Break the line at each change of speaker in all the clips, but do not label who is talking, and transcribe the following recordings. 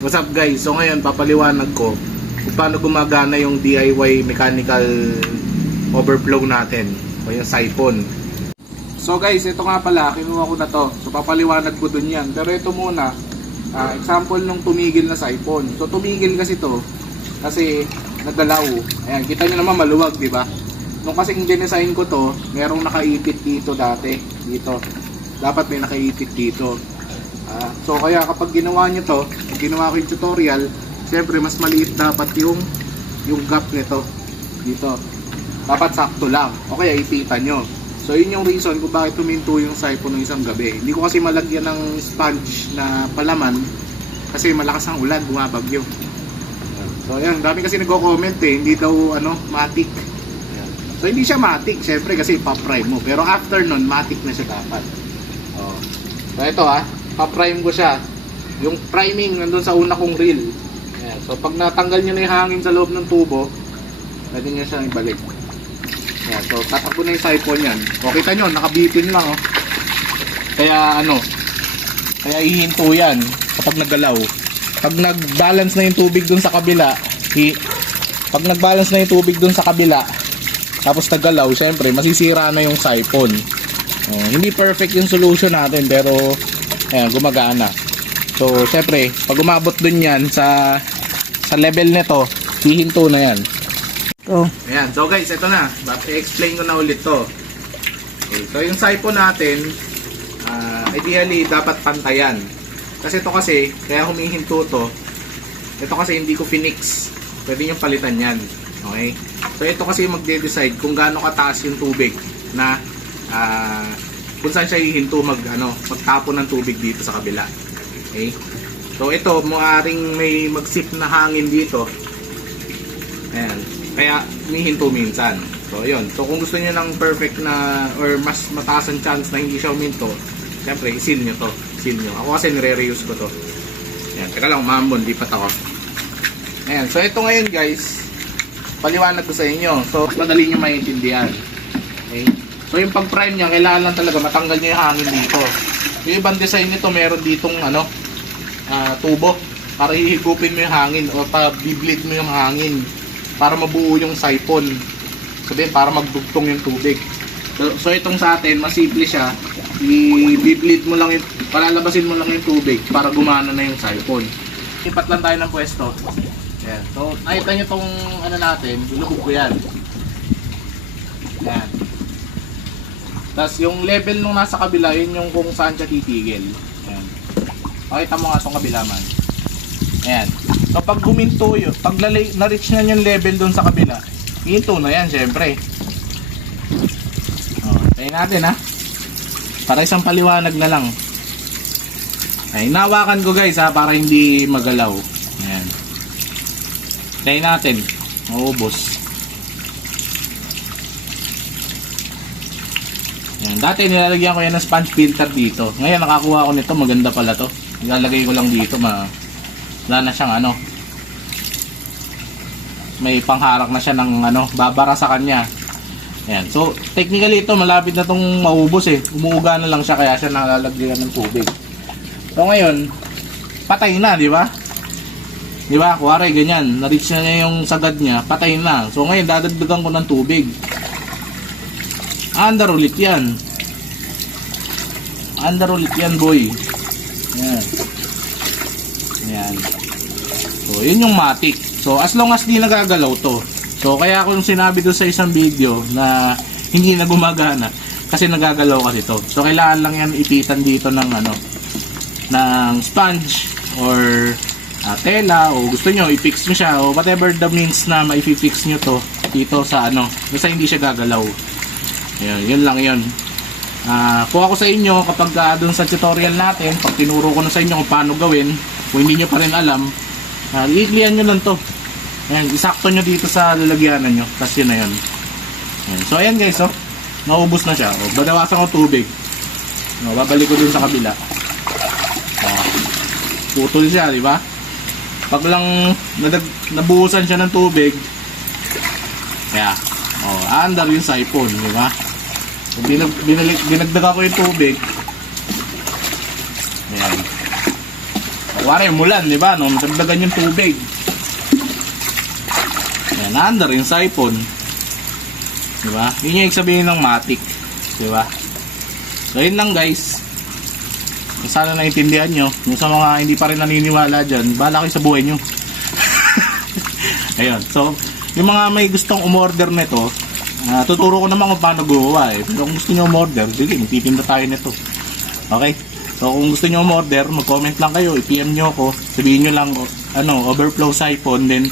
What's up guys? So ngayon papaliwanag ko kung paano gumagana yung DIY mechanical overflow natin o yung siphon. So guys, ito nga pala, kinuha ko na to. So papaliwanag ko dun yan. Pero ito muna, ah, example nung tumigil na siphon. So tumigil kasi to kasi nagalaw. Ayan, kita nyo naman maluwag, di ba? Nung kasing dinesign ko to, merong nakaipit dito dati. Dito. Dapat may nakaipit dito. Ah, so kaya kapag ginawa nyo to, ginawa ko yung tutorial, syempre mas maliit dapat yung yung gap nito dito. Dapat sakto lang. O kaya ipitan nyo. So yun yung reason kung bakit tuminto yung siphon ng isang gabi. Hindi ko kasi malagyan ng sponge na palaman kasi malakas ang ulan, bumabagyo. So ayan, dami kasi nagko-comment eh, hindi daw ano. Ayan. So hindi siya matic, syempre kasi pa-prime mo. Pero after nun, matic na siya dapat. Oh. So ito ah, pa-prime ko siya. Yung priming nandun sa una kong reel. Ayan. So pag natanggal nyo na yung hangin sa loob ng tubo, pwede nyo siyang ibalik. Ayan. So tatakbo na yung siphon yan. O kita nyo, nakabipin lang oh. Kaya ano, kaya ihinto yan kapag naggalaw. Pag nag-balance na yung tubig dun sa kabila, i pag nag-balance na yung tubig dun sa kabila, tapos naggalaw, syempre masisira na yung siphon. Oh, hindi perfect yung solution natin pero ayan, gumagana. So, syempre, pag umabot dun yan sa sa level nito, hihinto na yan.
Oh.
Ayan, so guys, ito na. I-explain ko na ulit to. Okay, so yung siphon natin, ah, ideally, dapat pantayan. Kasi ito kasi, kaya humihinto to, ito kasi hindi ko finix. Pwede nyo palitan yan. Okay? So ito kasi magde-decide kung gaano kataas yung tubig na ah, kung saan siya hihinto mag, ano, magtapon ng tubig dito sa kabila. Okay? So ito, maaring may magsip na hangin dito. Ayan. Kaya humihinto minsan. So yun. So kung gusto niyo ng perfect na or mas mataas ang chance na hindi siya huminto, syempre isil nyo to. Seal nyo. Ako kasi nire-reuse ko to. Ayan. Teka lang, umambon. Lipat ako. Ayan. So ito ngayon guys, paliwanag ko sa inyo. So madali nyo maintindihan. Okay? So yung pag-prime niya, kailangan lang talaga matanggal niya yung hangin dito. Yung ibang design nito, meron ditong ano, ah, tubo para hihigupin mo yung hangin o pa bibleed mo yung hangin para mabuo yung siphon. Sabihin, para magdugtong yung tubig. So, itong sa atin, mas simple siya. I-bleed mo lang yung, palalabasin mo lang yung tubig para gumana na yung siphon. Ipat lang tayo ng pwesto. Ayan. So, nakita nyo tong ano natin, lubog ko yan. Ayan. Tapos yung level nung nasa kabila, yun yung kung saan siya titigil. Ayan. Pakita mo nga itong kabila man. Ayan. So pag guminto yun, pag na-reach na yung level dun sa kabila, hinto na yan syempre. O, tayo natin ha. Para isang paliwanag na lang. Ay, nawakan ko guys ha, para hindi magalaw. Ayan. Tayo natin. Maubos. Yan. Dati nilalagyan ko yan ng sponge filter dito. Ngayon nakakuha ko nito, maganda pala to. Nilalagay ko lang dito, ma wala na siyang ano. May pangharak na siya ng ano, babara sa kanya. Yan. So, technically ito malapit na tong maubos eh. Umuuga na lang siya kaya siya nalalagyan ng tubig. So ngayon, patay na, di ba? Di ba? Kuwari ganyan, na-reach na niya yung sagad niya, patay na. So ngayon dadagdagan ko ng tubig. Under ulit yan. Under ulit yan, boy. Yan. Yan. So, yun yung matic. So, as long as di nagagalaw to. So, kaya ako yung sinabi doon sa isang video na hindi na gumagana kasi nagagalaw kasi to. So, kailangan lang yan ipitan dito ng ano ng sponge or ah, tela o gusto nyo i-fix nyo siya o whatever the means na ma-fix nyo to dito sa ano basta hindi siya gagalaw Ayun, yun lang yun. Ah, kung ako sa inyo, kapag uh, dun sa tutorial natin, pag tinuro ko na sa inyo kung paano gawin, kung hindi nyo pa rin alam, uh, liiklian nyo lang to. Ayan, isakto nyo dito sa lalagyanan nyo. Tapos yun na yun. Ayan. So, ayan guys, oh. Naubos na siya. Oh, badawasan ko tubig. Oh, babalik ko dun sa kabila. Oh, putol siya, di ba? Pag lang nadag, nabuhusan siya ng tubig, kaya, oh, under yung siphon, di ba? Binag, binalik, binagdaga ko yung tubig. Ayan. Kuwari, umulan, di ba? No? Dagdagan yung tubig. Yan, naandar yung siphon. Di ba? Yun yung sabihin ng matic. Di ba? So, yun lang guys. Sana naintindihan nyo. Yung sa mga hindi pa rin naniniwala dyan, bahala kayo sa buhay nyo. Ayun. So, yung mga may gustong umorder nito, ah, tuturo ko naman kung paano gumawa eh. Pero kung gusto nyo umorder, sige, magtitinda tayo nito. Okay? So, kung gusto nyo umorder, mag-comment lang kayo, i-PM nyo ako, sabihin nyo lang, ano, overflow siphon, then,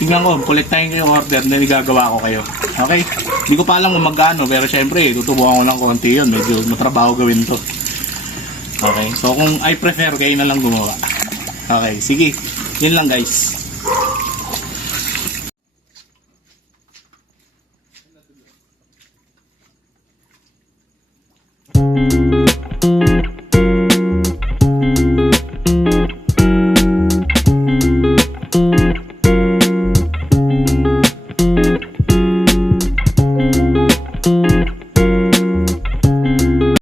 tingnan ko, kolektahin ko yung order, then igagawa ko kayo. Okay? Hindi ko pa alam kung magkano, pero syempre, tutubukan ko lang konti yun, medyo matrabaho gawin to. Okay? So, kung I prefer, kayo na lang gumawa. Okay, sige. Yun lang guys.